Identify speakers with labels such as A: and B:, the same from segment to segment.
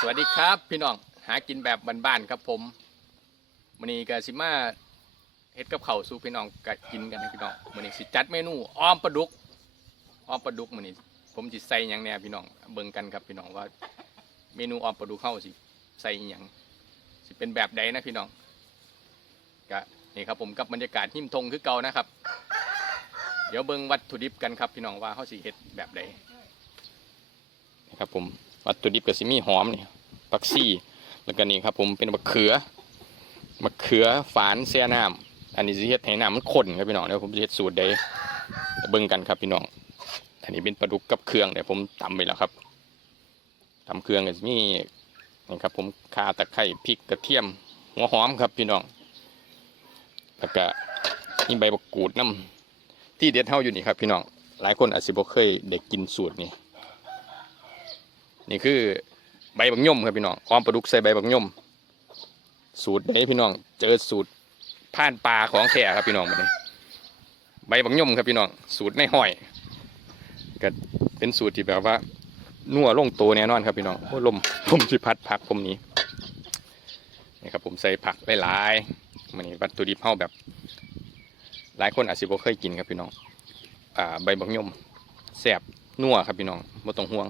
A: สวัสดีครับพี่น้องหากินแบบบ้านๆครับผมวันนี้ก็สิมาเฮ็ดกับเข้าสู่พี่น้องก,กินกันนะพี่น้องวันนี้สิจัดเมนูอ้อมปลาดุกอ้อมปลาดุกวันนี้ผมสิใส่ยังแหน่พี่น้องเบิ่งกันครับพี่น้องว่า เมนูอ้อมปลาดุกเข้าสิใส่ยังสิเป็นแบบใดนะพี่น้องก็นี่ครับผมกับบรรยากาศหิมทงคือเก่านะครับ เดี๋ยวเบิ่งวัตถุดิบกันครับพี่น้องว่าเขาสิเฮ็ดแบบใดนะครับผม วัตถุดิบก็สิมีหอมนี่ผักซี่แล้วก็นี่ครับผมเป็นมะเขือมะเขือฝานแช่น้ำอันนี้สิเฮ็ดให้น้ำมันข้นครับพี่น้องเดี๋ยวผมจะเฮ็ดสูตรใดเบิ่งกันครับพี่น้อง อันนี้เป็นปลาดุกกับเครื่องเดี๋ยวผมตำไปแล้วครับตำเครื่องก็จะมีนี่ครับผมข่าตะไคร้พริกกระเทียมหัวหอมครับพี่น้องแล้วก็มีใบบักกูดน้ำที่เด็ดเท่าอยู่นี่ครับพี่น้องหลายคนอาจจะบ่เคยได้กินสูตรนี้ นี่คือใบบักย่อมครับพี่น้องอ้อมปลาดุกใส่ใบบักย่อมสูตรนี้พี่น้อง เจอสูตรผ่านปลาของแท้ครับพี่น้องมาเลยใบบักย่อมครับพี่น้อง สูตรในห้อยก็เป็นสูตรที่แบบว่านัวลงตัวแน่นอนครับพี่น้องโอ้ลมผมสิพัดผักผมนี้นี่ครับผมใส่ผักหลายๆมันนี่วัตถุดิบเฮาแบบ หลายคนอาจจะบ่เคยกินครับพี่น้องอ่าใบบักย่อมแซ่บนัวครับพี่น้องบ่ต้องห่วง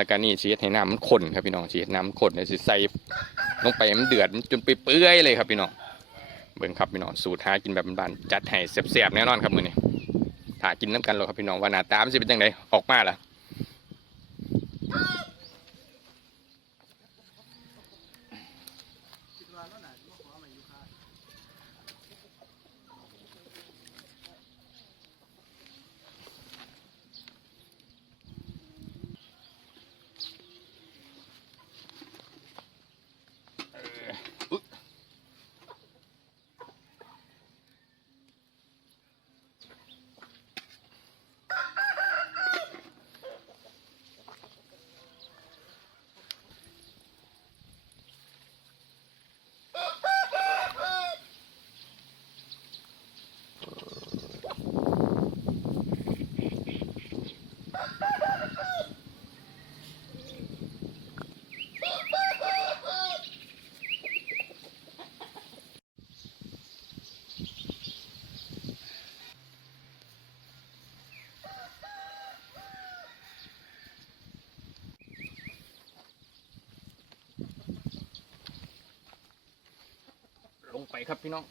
A: แล้วก็นี่สิเฮ็ดให้น้ำมันข้นครับพี่น้องสิเฮ็ดน้ำมันข้นเนี่ยสิใส่ลงไปมันเดือดจนไปเปื่อยเลยครับพี่น้องเบิ่งครับพี่น้องสูตรหากินแบบบ้านๆจัดให้เสียบๆแน่นอนครับมือนี้ถ้ากินน้ำกันเราครับพี่น้องว่าหน้าตามันจะเป็นยังไงออกมาล่ะ ครับพี่น้อง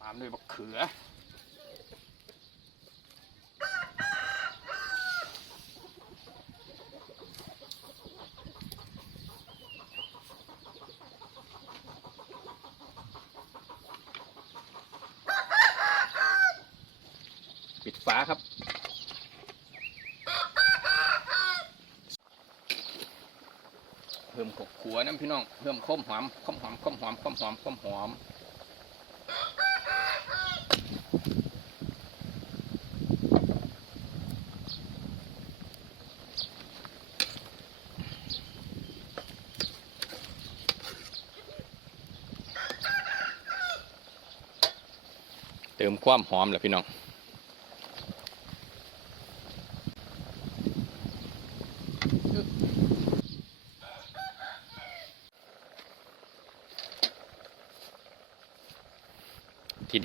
A: ตามด้วยบักเขือ ฝาครับ เพิ่มขบขัวน้ำพี่น้อง เพิ่มข้มหอมข้มหอมข้มหอมข้มหอมข้มหอมเติมความหอมแหละพี่น้อง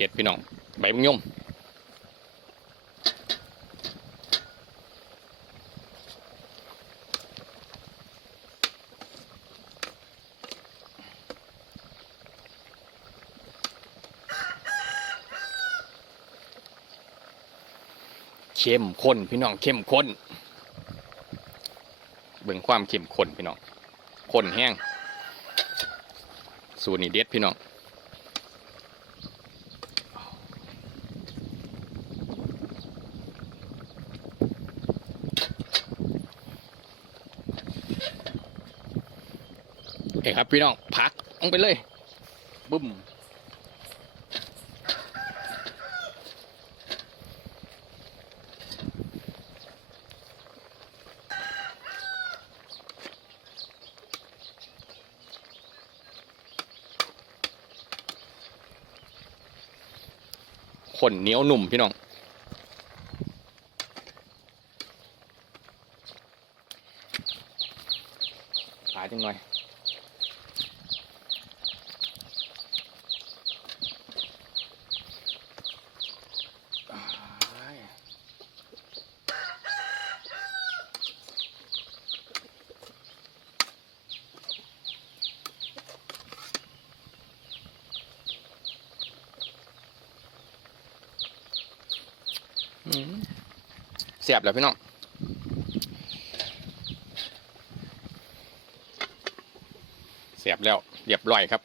A: ด็ดพี่น้อง ใบมะยมเข้มข้นพี่น้องเข้มข้นเบิ่งความเข้มข้นพี่น้องข้นแห้งสูตรนี้เด็ดพี่น้อง นี่ครับพี่น้องพักลงไปเลยบึ้มขนเหนียวหนุ่มพี่น้อง เสียบแล้วพี่น้องเสียบแล้วเรียบร้อยครับ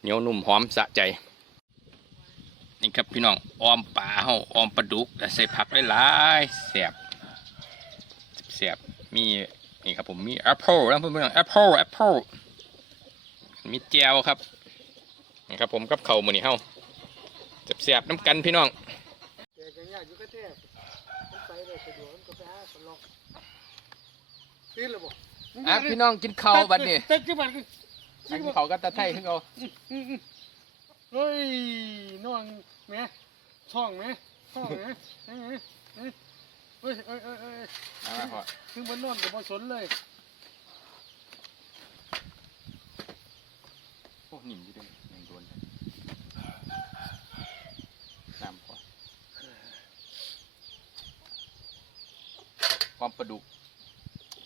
A: เหนียวนุ่มหอมสะใจ นี่ครับพี่น้องออมปลาเฮาออมปลาดุกแต่ใส่ผักหลายๆเสียบเสียบมีนี่ครับผมมีแอปเปิลนะเพื่อนๆแอปเปิลแอปเปิลมีแจวครับนี่ครับผมกับเข่ามือนี่เฮาเสียบๆน้ำกันพี่น้อง
B: แกกั นยากอยู่เลยบ่
A: อะพี่น้องกินข้าวบัดนี้
B: เต็มที่บัดนี้
A: กินข้าวกับตาไทยขึ้นเอา
B: เฮ้ยน้องแม่ช่องแม่ช่องแม่เฮ้ยเฮ้ยเฮ้ยเฮ้ยเฮ้ยเฮ้ย
A: เอามาพอ
B: ถึงบนนอนก็บ่สนเลย
A: โอ้หนิมอยู่ด้วยยังโดนน้ำพอ ความปลาดุก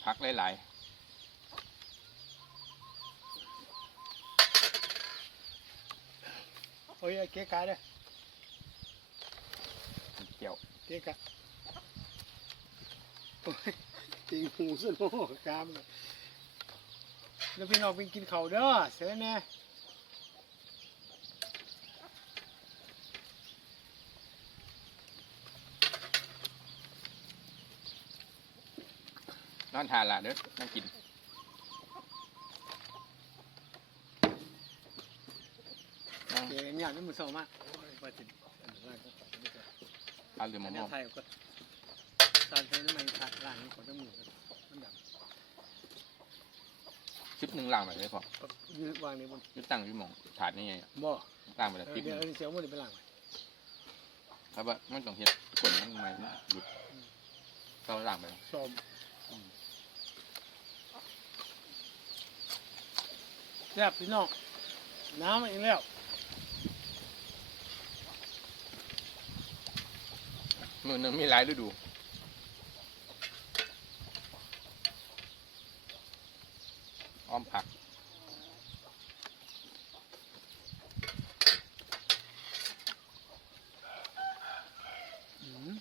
A: ผักหลาย
B: โอ้ยเกะกะเด้อ
A: ๆเกี่ยว
B: เกะกะโอ้ยติงหูสนโอกามเลยแล้วพี่น้องไปกินข้าวเด้อเสร็จแน่
A: นอนทานละเด้อนั่งกินนั่ง
B: เกะกันยากนี่มือเศร้ามากโอ้ยว่าจะอันนั้นล่างก็ตัดไม่ได้
A: เอาเรือ
B: อั
A: มานม
B: นี้
A: อบ
B: ไทยก็ตอนใช้น้ำมันขัดล่างนี่ของเจ้ามือมันด
A: คลิปหนึ่งล่างไปเลยพอำ
B: ก็ยืนวางในบน
A: ยึดตั้งอยี่หมองถาดนี่ไง
B: บ่อ
A: ล่างไปแล้ว
B: เอ
A: ค
B: อ
A: ลิปห
B: เดี๋
A: นึ่
B: ยว
A: ง
B: เอาเสียวมือไปล่างไว้
A: ครับว่ามันต้องเฮ็ดกดมันไม่หยุดเราล่างไปแล้ว
B: ซ้อม แซ่บพี่น้องน้ำมาอีกแล้ว
A: มือหนึ่งมีหลายฤดูอ้อมผัก
B: อืม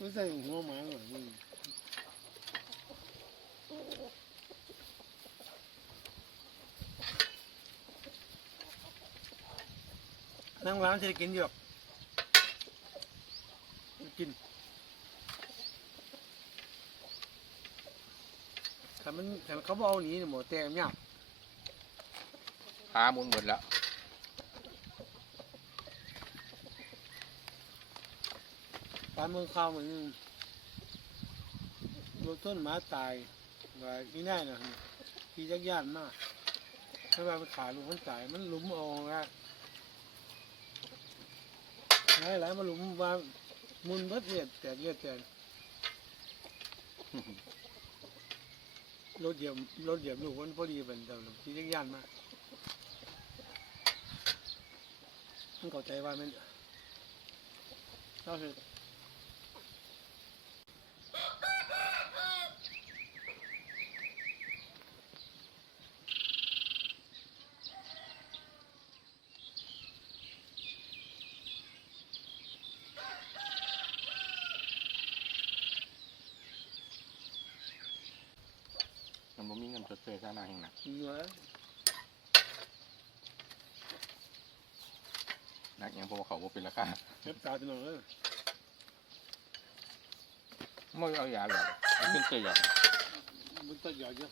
B: รู้สึกหัวหมาเหรอมึงนั่ ร้านจะกินอยู่หรอกกินแต่มันแต่เขาบอกเอาหนีเนี่ยหมดแต่เนี่ย
A: พามุนหมดแล้ว
B: ปลาเมืองข้าวเหมือนรถต้นหมาตายว่าที่นั่นนะที่ยักยานมากถ้าว่ามันขาลูกมันตายมันหลุมเอาละ หลายหลายมันหลุมว่ามุนเบิดเลียดแตกเยียดแตกรถเหยียบรถเหยียบลูกมันพอดีเป็นเดิมที่ยักยานมากมันเข้าใจว่ามันเราเห็น
A: มันบ่มีเงินชดเชยค่าหน้าแห่งหนัก
B: เหนือ
A: นักอยังเพราะว่าเขาบ่เป็นราคา
B: เล็บตาจะหน่อยเลย
A: ไม่เอายาแบบเอาขึ้นเตยอะ
B: มันตัดยอดเยอะ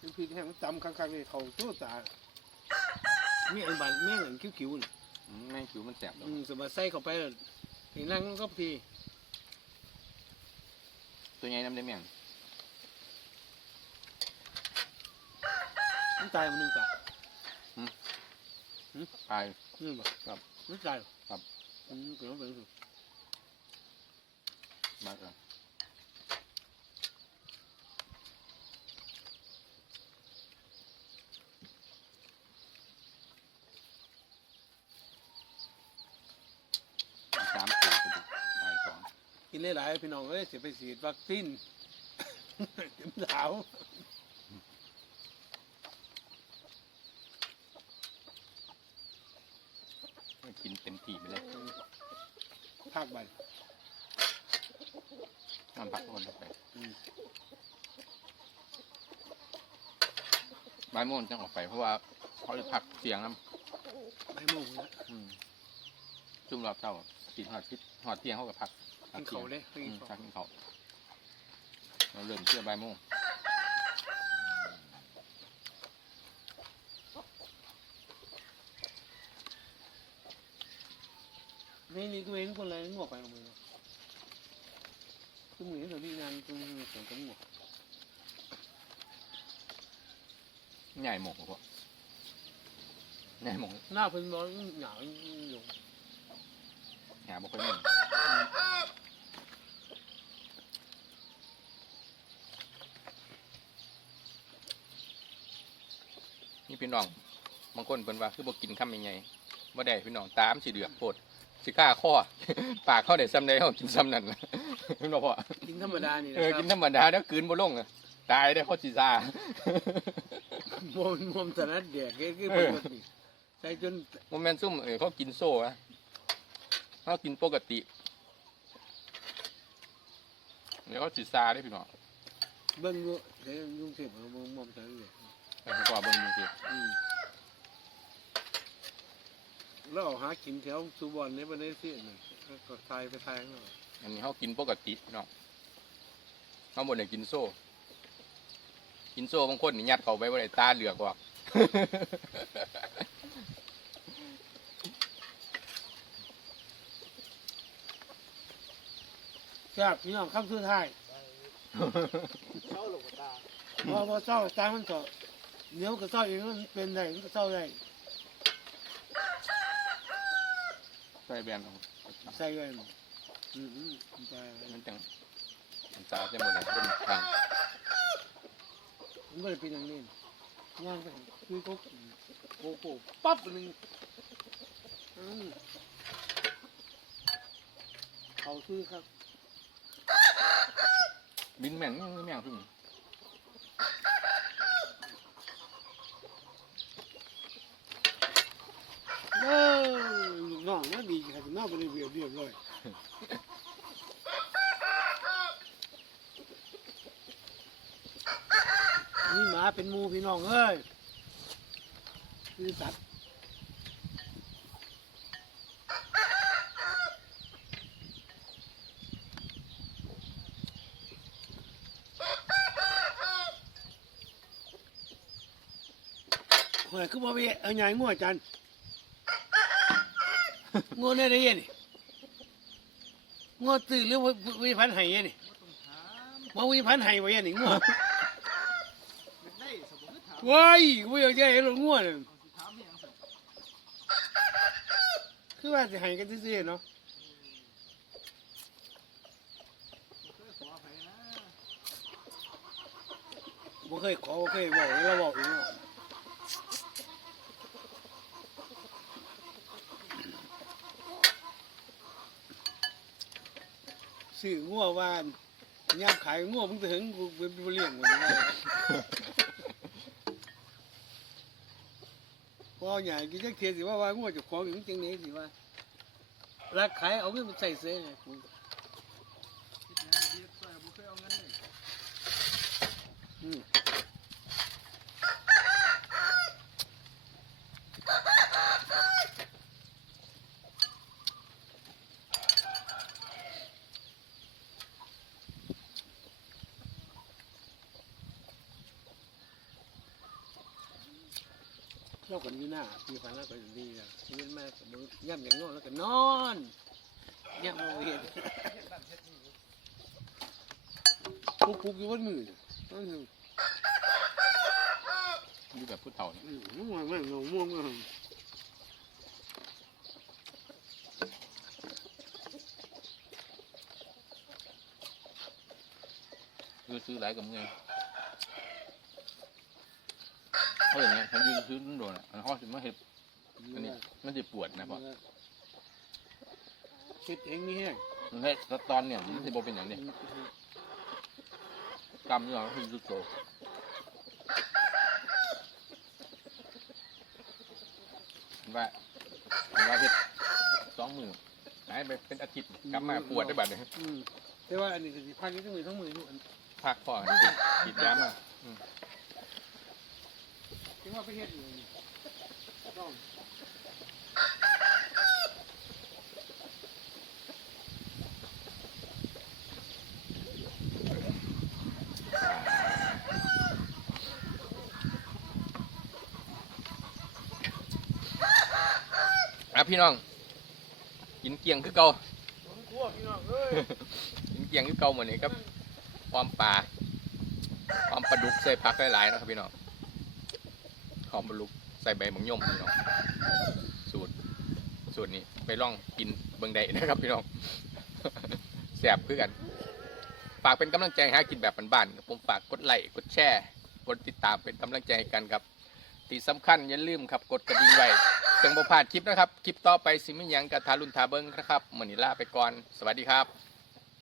B: มันผิดแห้งจำคักๆเลยเขาตัวตา มีไอ้บานแม่งอันคิ้วๆน่ะ
A: อืมแม่งคิวมันแสบแล้ว
B: อืมสมัยใส่เข้าไปแล้วทีนั่งก็ที
C: ตัวใหญ่น้ำได้แม่ง
B: มันตายมันหนึ่งตาย
C: ตาย
B: นี่บ่
C: ครับ
B: มันตายเหรอ
C: ครับ
B: อืมเกิดมาเป็นสุด
C: มากเลยสามตัวกระดูกตายสอง
B: กิ นหลายๆพี่น้องเอ้ยเสียไปฉีดวัคซีนเข็มสาว
C: กินเต็มที่ไปเลย
B: ภาคใบ
C: น้ำพักคนไป
B: อืม
C: ใบายโม่นจังออกไปเพราะว่าเขาจะพักเสียงน้
B: ใบโมงนะำ
C: อืมจุ่มรอบเจ้า กินหอดพิษหอดเที่ยงเขาก็พัก
B: กินเขาเลย
C: อื
B: กิน
C: ม
B: เขา
C: พักกินเขาเราเริ่มเชื่อใบายโม่ง
B: นี่นี่ตัวเองคนอะไรงอกไปลงมือตัวมือเดี๋ยวมีงานตัวมือส่งตัวงอก
C: ใหญ่หมกพวกใหญ่หมก
B: หน้าเพิ่นร้อนหนาวลง
C: หาบ่ค่อยเล่น
A: นี่พี่น้องบางคนเพิ่นว่าคือบ่กินคำยังไงบ่ได้พี่น้องตามสิเดือดโพดสิฆ่าข้อปากเขาได้ซ้ำใดเขากินซ้ำนั่นล่ะพี่น้องพ่อ
B: กินธรรมดานี่นะ
A: เออ
B: ค
A: กิ
B: รับ
A: นธรรมดาแล้วกลืนบ่ลงอะตายได้เขาสิซ่า
B: มอมมอมสนัดแดกคือคือปกติใส่จน
A: โมเมนซุ่มเออเขากินโซ่อะ เขากินปกติ เดี๋ยวเขาสิซ่าได้พี่น้อง
B: เบิ่งอยู่เดี๋ยวยุ่งเสร็จมอมมอมสนัดแดก
A: เออพ่อเบิ่งดูสิ
B: อืมแล้วเอาหากินแถวสุบอนในประเทศที่นั่นก็ทายไปทายข้างนอก
A: อันนี้เขากินปกติพี่น้องเขาบ่ได้กินโซ่ กินโซ่บางคนนี่ยัดเข้าไปบ่ได้ตาเหลือกออก
B: ครับพี่น้องคำสุดท้ายพอพอเศร้าตามันก็เดี๋ยวก็เศร้าเองมันเป็นได้มันก็เศร้าได้
C: ใส่แบนเอา
B: ใส่ไว้มันอืมอืมไป
A: มันจังมันตาจะหมดเลยเป็นทาง
B: มันก็เลยเป็นอย่างนี้ย่างไปคือโกโกโก้ปั๊บหนึ่งอืมเขาคือครับ
C: บินแม่งแม่งพึ่ง
B: เออลูกน้องนะดีครับน้องเป็นเรียบเรียบร้อยนี่หมาเป็นหมูพี่น้องเอ้ยคือสัตว์ เฮ้ยคือบ่มีเอาใหญ่งัวจันงัวเนี่ยได้ยังนี่งัวตื่นหรือว่าวิพันธ์ไห้ยังนี่ว่วิพันธ์ไห้ไว้ยังนี่งัวว้ายวิอยากจะเห็นหรอกงัวเนี่ยคือว่าจะให้กันซื่อๆเนาะบ่เคยขอบ่เคยบอกเราบอกอยู่เนาะ ซื้องัววานยามขายงัวมึงจะถึงกูเป็นเลี้ยงมันว่าพอใหญ่กินจักเทียสิว่าว่างัวเจะของอยู่จังนี้สิว่ารักขายเอาเงินมาใส่เสื้อไงกูอืม เรากันอยู่หน้าปีพันแล้วก็ดีนะชีวิตแม่ก็มึงย่ำอย่างนอนแล้วก็นอนย่ำเอาเห็นปุ๊กปุ๊กอยู่บนมือนั่น
C: อยู่แบบผู้เฒ่าเนี่ย
B: อืมม่วงม่วงม่วงม่วงง
C: ซื้อหลายกับเงิน เขาอย่างเงี้ยเขายืนซื้อโดนอะเขาสิมาเห็ดอันนี้มันจะปวดนะพ่อ
B: เฮ็ดเองนี่แห้ง
C: มันให้ตอนเนี่ยมันจะบ่เป็นอย่างนี้กำนี่เราคือจุดโตเห็นว่าเห็นว่าเห็ดสองมือ
A: หายไปเป็นอาทิตย์กลับมาปวดได้บัดนี้
B: อืมแต่ว่าอันนี้ก็สิพักนี้ทั้งมือทั้งมืออยู่อัน
A: พักพ่อฉีดยามา
B: ที่ว่าไปเฮ็ดอยู่นี่ต้อง
A: อะพี่น้อง กินเกียงคือเก่ากินเกียงคือเก่าเหมือนนี้ครับพร้อมปลาพร้อมปลาดุกใส่ผักหลายๆนะครับพี่น้อง หอมปลาดุกใส่ใบหมงยมพี่น้องสูตรสูตรนี้ไปลองกินเบิ่งได้นะครับพี่น้องแซ่บคือกันฝากเป็นกำลังใจให้กินแบบบ้านๆผมฝากกดไลค์กดแชร์กดติดตามเป็นกำลังใจให้กันครับที่สำคัญอย่าลืมครับกดกระดิ่งไว้จังบ่พลาดคลิปนะครับ คลิปต่อไปสิมีหยังกับทารุณทาเบิงนะครับมือนี้ลาไปก่อน สวัสดีครับ